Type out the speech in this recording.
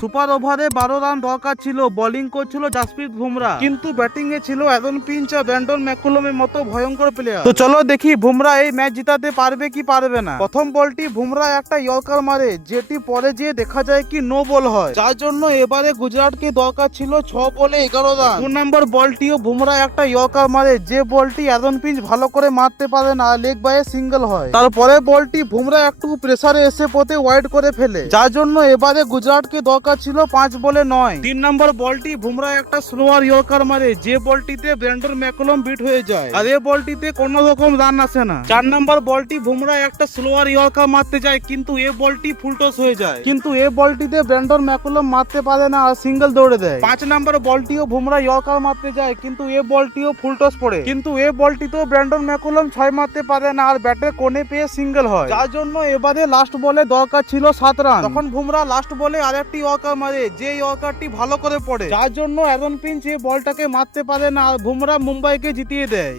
Super ওভারে 12 run দরকার ছিল, বোলিং করছিল জাসপ্রীত বুমরা, কিন্তু ব্যাটিং এ ছিল অ্যারন ফিঞ্চ আর ব্র্যান্ডন ম্যাকুলামের মতো ভয়ঙ্কর প্লেয়ার। তো চলো দেখি বুমরা এই ম্যাচ জিতাতে পারবে কি পারবে না। প্রথম বলটি বুমরা একটা ইয়র্কার মারে, যেটি পরে যেয়ে দেখা যায় কি নো বল হয়, যার জন্য এবারে গুজরাটকে দরকার ছিল 6 বলে 11 রান। 2 নম্বর বলটিও বুমরা একটা ইয়র্কার মারে, যে বলটি অ্যারন ফিঞ্চ ভালো করে মারতে পারে না, লেগ বাইয়ে সিঙ্গেল হয়। তারপরে বলটি বুমরা একটু প্রেসারে এসে পথে ওয়াইড করে ফেলে, যার জন্য এবারে গুজরাটকে দরকার ছিল 5 বলে 9। 3 নম্বর বলটি বুমরা একটা স্লোয়ার ইয়র্কার মারে, যে বলটিতে ব্র্যান্ডন ম্যাকুলাম বিট হয়ে যায়, আর এই বলটিতে কোনো রকম রান আসে না। 4 নম্বর বলটি বুমরা একটা স্লোয়ার ইয়র্কার মারতে যায়, কিন্তু এই বলটি ফুলটস হয়ে যায়, কিন্তু এই বলটিতে ব্র্যান্ডন ম্যাকুলাম মারতে পারে না আর সিঙ্গেল দৌড়ে দেয়। 5 নম্বর বলটিও বুমরা ইয়র্কার মারতে যায়, কিন্তু এই বলটিও ফুলটস পড়ে, কিন্তু এই বলটিতেও ব্র্যান্ডন ম্যাকুলাম 6 মারতে পারে না আর ব্যাটের কোণে পেয়ে সিঙ্গেল হয়, যার জন্য এবারে লাস্ট বলে দরকার ছিল 7 রান। তখন বুমরা লাস্ট বলে আরেকটি ইয়র্কার মারে, যে ইয়র্কারটি ভালো করে পড়ে, যার জন্য অ্যারন ফিঞ্চ এই বলটাকে মারতে পারে না আর বুমরা মুম্বাইকে জিতিয়ে দেয়।